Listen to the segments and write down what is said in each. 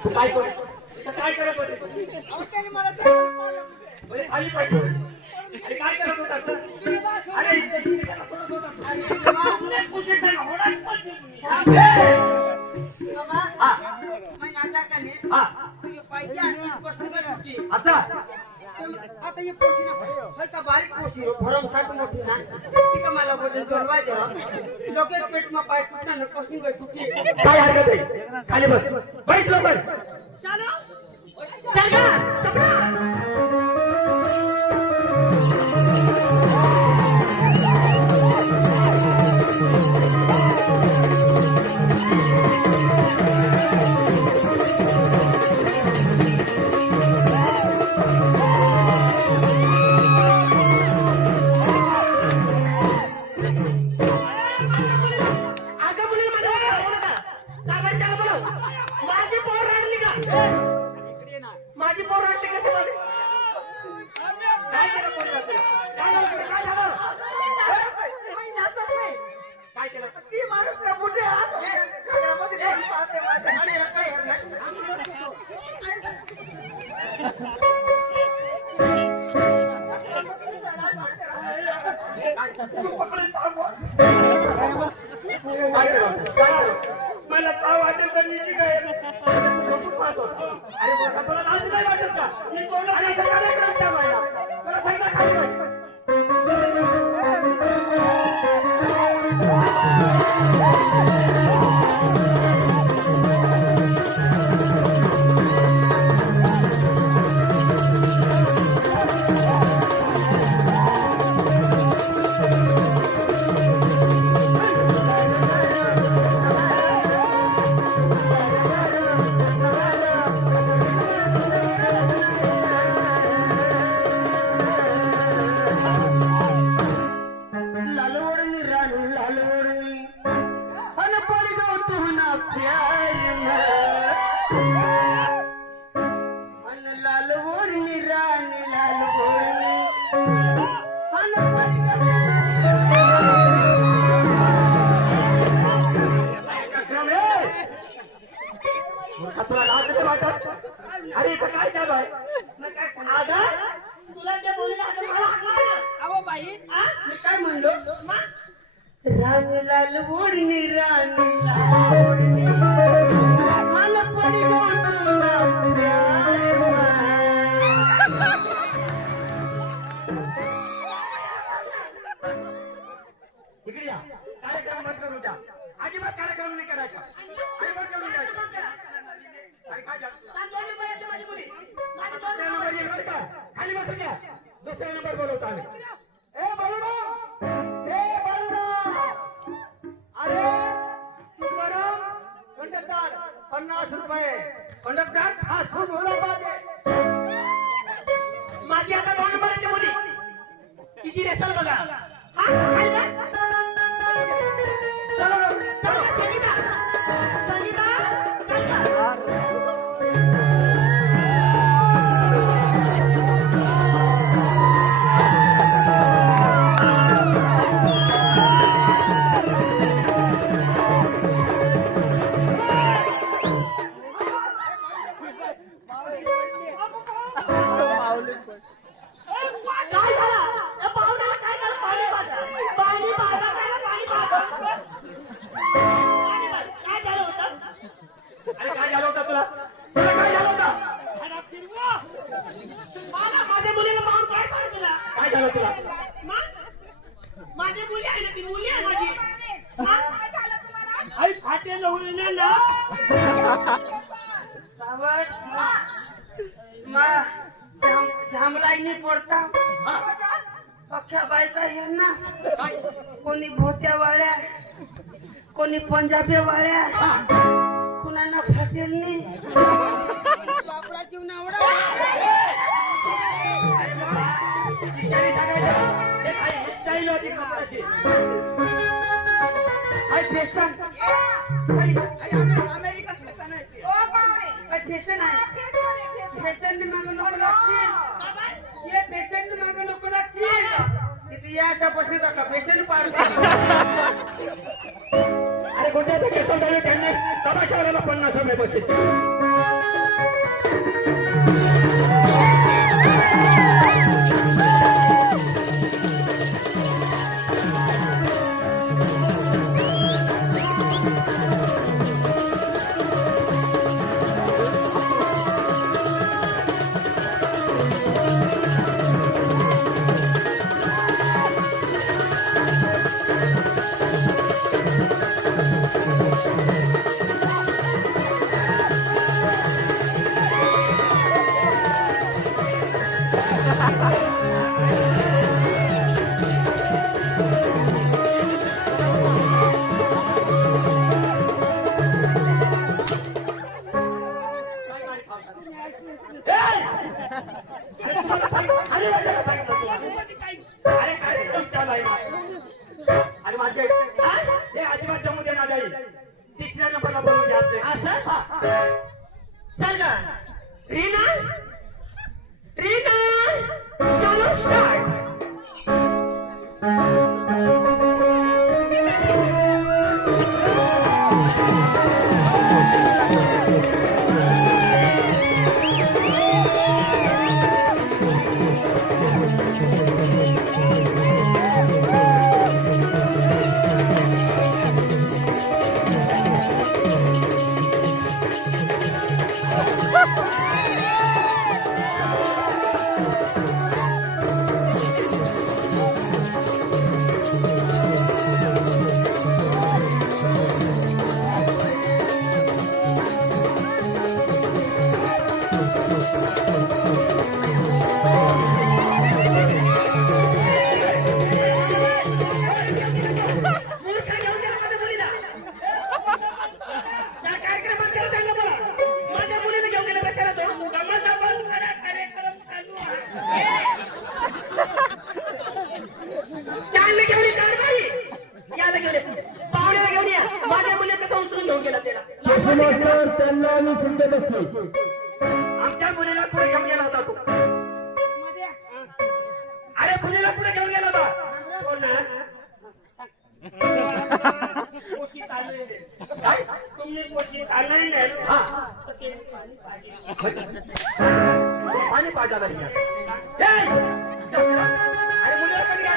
काय करत होते? खाली पडतो काय करत होता? अरे सोडत होता आता ये पोशी ना होय का बारीक पोशी भरम साठ मोठी ना ती का मला वजन जोडवा दे लोके पेट में पाय फुटना न कसनी गई टुटी काय हरकत आहे खाली बस बैठ लवकर चलो चला चपला माझी पोर आणली कसं काय केलं काय केलं ती माणूस ना बुढे घरामध्ये कोणी पाहते माझे मला ताव वाटेल तर मी काय अरे तुला लाज नाही वाटत का मी कोण कार्यक्रम मला तुला सांगा खाली अरे इथं काय चालू आहे तुला जे बोलले अहो बाई मी काय म्हणलो राणी लाल ओढणी राणी लाल ओढणी मला पडी इकडे या कार्यक्रम बंद करून द्या अजिबात कार्यक्रम नाही करायचा खाली बसून घ्या दुसरा नंबर बोलवतो आम्ही ए अरे कंडक्टर 50 रुपये कंडक्टर हा सूट होला पाहिजे माझी आता 2 नंबरची मुली तिची रेसल बघा हा खाली बस चलो संगीता कोणी भोत्या वाळ्या, कोणी पंजाबी वाळ्या, कुणाला फाटेल नाही बापडा जीव नावडा. अमेरिकन फॅशन आहे ते. फॅशन आहे. फॅशन मागं नको लागशील. ये फॅशन मागं नको लागशील. इथे या अशा प्रश्न का फॅशन पाडू. अरे कोणत्याचं केस झाले त्यांनी तमाशावाल्याला 50 रुपये बक्षीस आणि माझे हे अजिबात जमू देणार नाही. तिसऱ्या नंबरला बोलून घ्या आपले. असं चल ना रीना रीना चलो स्टार्ट. आमच्या मुलीला पुढे घेऊन गेला होता तू. अरे मुलीला पुढे घेऊन गेला होता. काय तुम्ही पोशी चालणार नाही. पाणी पाजायला अरे मुलीला कधी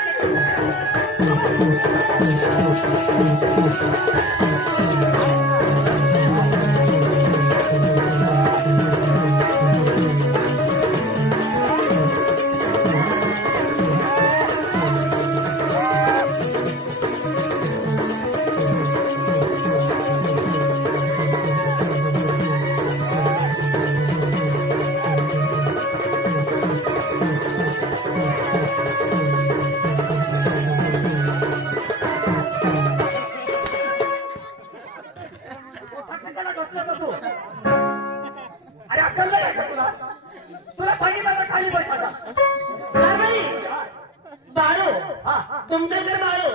तुमचं जर बाळो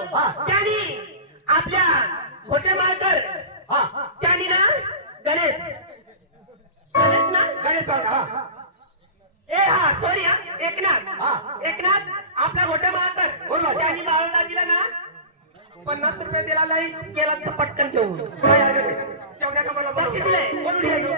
त्यांनी आपल्या होते माळकर त्यांनी ना गणेश गणेश ना गणेश बाबा सॉरी एकनाथ आपला मोठे माळकर त्यांनी बाळोदाजीला ना 50 रुपये दिला नाही केला पटकन घेऊन जेवढ्या का मला बक्षीस दिले बोलून घ्यायचं.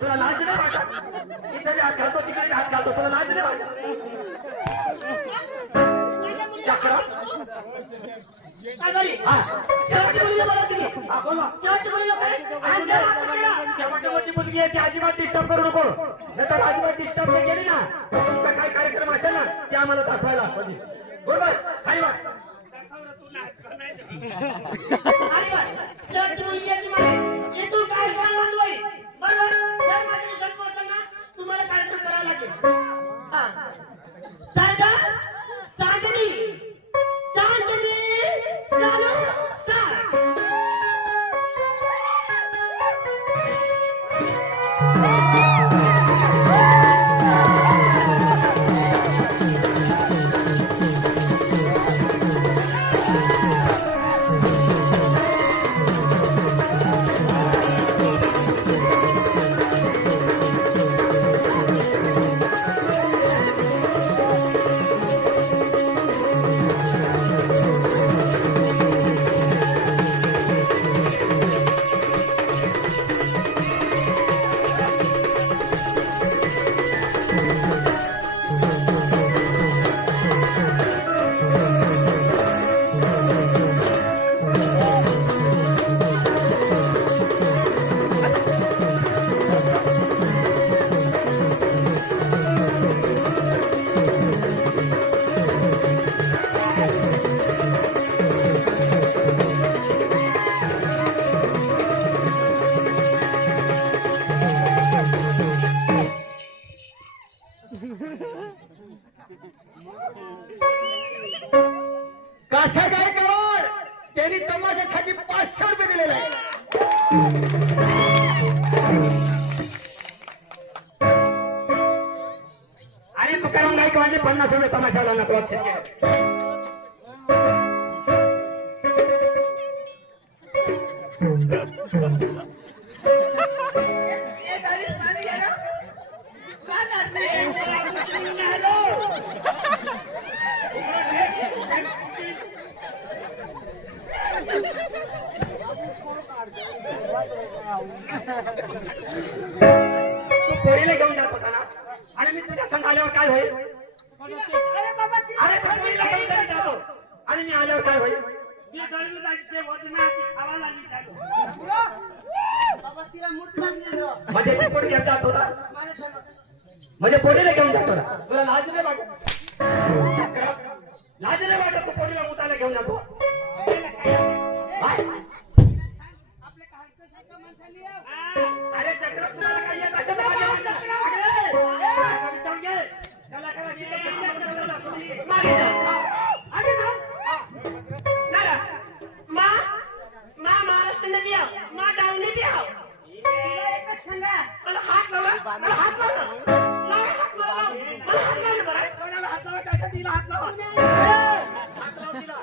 तुला लाज नाही वाटत? इथे बी हात घालतो तिकडे बी हात घालतो तुला लाज नाही वाटत? चक्रा काय बाई? हा शेवटची मुलगी बोला तुम्ही. हा बोला शेवटची मुलगी काय? आणि जर असं केलं, शेवटची मुलगी आहे ती अजिबात डिस्टर्ब करू नको नाहीतर अजिबात डिस्टर्ब नाही केली ना तर तुमचा काय कार्यक्रम असेल ना ते आम्हाला दाखवायला पाहिजे बरोबर खाली बस आणि काय? शेवटची मुलगी आहे ती माझी. इथून काय बोलणार तू बाई? बरोबर? जर माझी विश्वास पटलं ना, तुम्हाला कार्यक्रम करावा लागेल. हा. सायदा, चांदणी, चांदणी, शालू, स्टार्ट. काशा गायकवाड त्यांनी तमाशासाठी 500 रुपये दिलेले आहे आणि तुकाराम गायकवाडने 50 रुपये तमाशाला बक्षीस केले तू पोरीला घेऊन जात होता ना आणि मी तुझ्या संग आल्यावर काय होईल अरे बाबा ती अरे तू पोरीला घेऊन घरी जातो आणि मी आल्यावर काय होईल बाबा तिला मूत लागली रो. म्हणजे तू पोरी घेऊन जात होता मला सांगा. म्हणजे पोरीला घेऊन जात होता तुला लाज नाही वाटत लाज नाही वाटत तू पोरीला मुताला घेऊन जातो काय? आपल्या खालचं सारखं माणसाली आहे. अरे चक्र तुम्हाला काय येत असेल तर माझ्या मागे जाऊन घे. त्याला करा, मागे जा. आगे जाओ. नारा. मा महाराष्ट्र नदी आओ. मा डाउन नदी आओ. तुला एकच सांगा. मला हात लावा. मला हात लावा. लावा, हात लावा. मला हात लावा बरं. कोणाला हात लावा कशा तिला हात लावा हात लावा तिला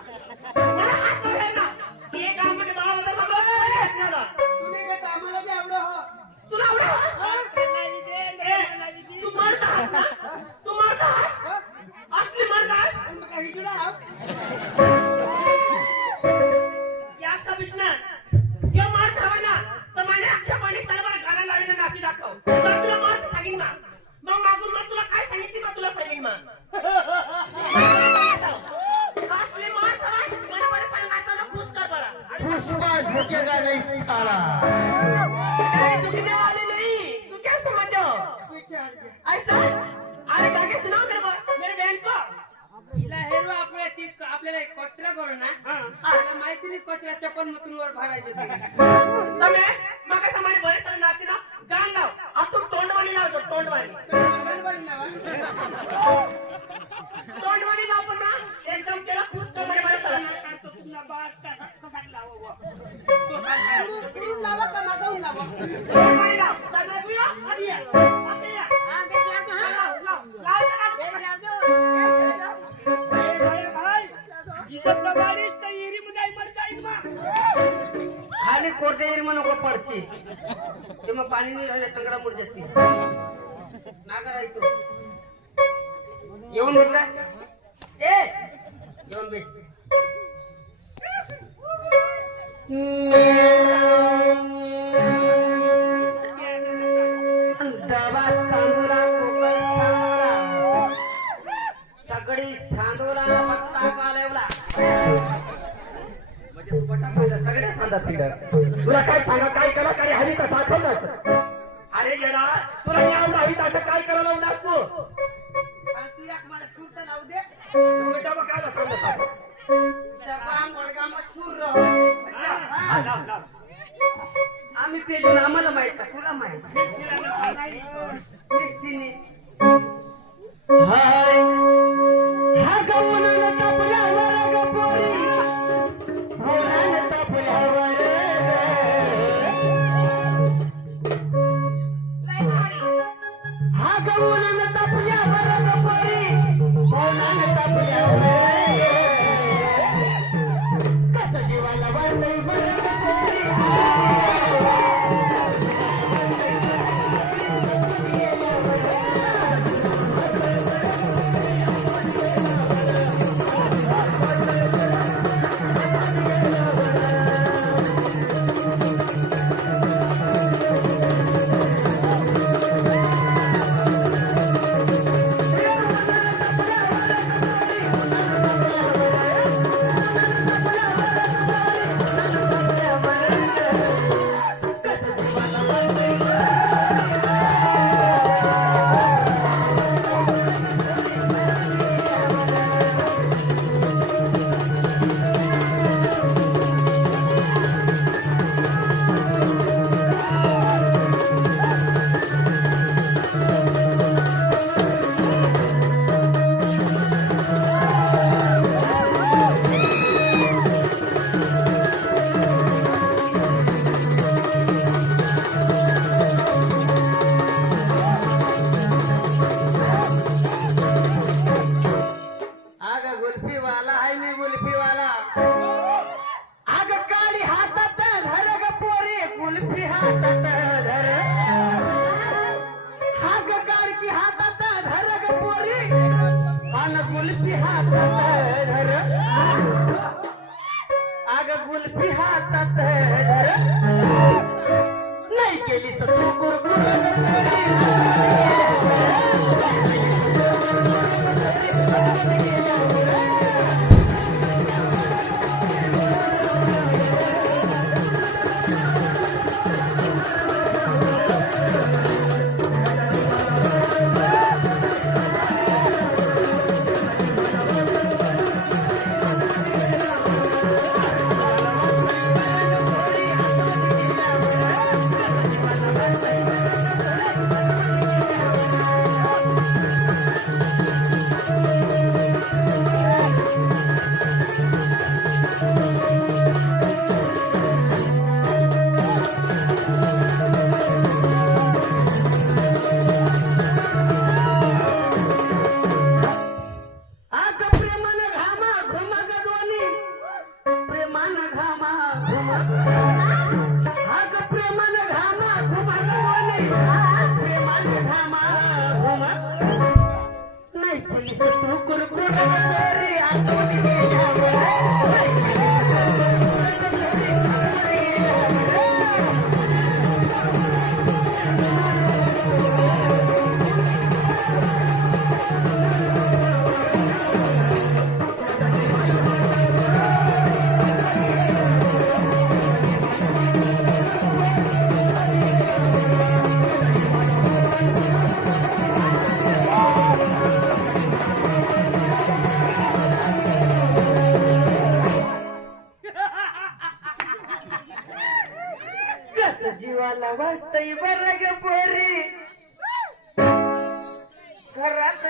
मला हात लावा ना. हे गावामध्ये बाळा होता बाबा. हात लावा. तुम्ही का आम्हाला बी आवडं हो. तुला आवडलं? तू मरतास ना? तू मरतास? असली मरतास? मग काही जुडा हो. या कमिशनर यो मार खावा ना तर माझ्या अख्ख्या पाणी मला गाणं लावीन नाची दाखव तर तुला मार सांगीन ना मग मागून मग तुला काय सांगितली मग तुला सांगीन मग असली मार खावा मला बरं सांग नाचायला खुश कर बरं पुष्पा झुकेगा नहीं साला काय झुकने वाले नहीं तू क्या समझ स्विच हट गया. ऐसा अरे गाके सुनाओ मेरे बहन को हिला हेरो आपल्या ती आपल्याला एक कचरा करू ना मला माहिती नाही कचरा चप्पल मधून वर भरायचे ते. તમે મગા તમારી બરે સર નાચીના ગાન લાવ આ તો ટોંડવાની લાવજો ટોંડવાની गडबडी लावा. टोंडવાની લાવ પણ ના એકદમ તેલા ખુશ કર મને બરે સર तो तुमना बास का कसा लावा तो पुढून लावा का मागून लावा. टोंडવાની લાવ સર बुया आदिया आदिया हां बेस लाव भाई इज्जत का बारिश तो येरी मुदाई मर जाईल मा. खाली कोटे येरी म्हणू को पडशी ते मग पाणी नाही राहिले तंगडा मुड जाते नागर आहे तू येऊन बसला ए बॉम्बे डबा सांदुला कोकण सांदुला सगळी सांदुला बट्टा कालवला म्हणजे तू बटाटा सगळे सांगतात फिडर तुला काय सांगा काय करा काय हवी तर साखवलाच अरे येडा तुला मी आवडा हवी तर काय करायला लावलास तू शांती राख मला सूर तर लावू दे डबा काय सांगत डबा मुलगा मग सूर राहू आम्ही पेजून आम्हाला माहित आहे तुला माहित हाय हा गवना तापल्यावर ग पोरी होना तापल्यावर हा गवना तापल्यावर ग पोरी होना तापल्यावर कसं जीवाला वाटतंय बरं ग पोरी गुल्फी हातात धर आग गुल्फी हातात धर नाही केली तर तू कुरकुर जीवाला वाटतंय बरं ग पोरी घरात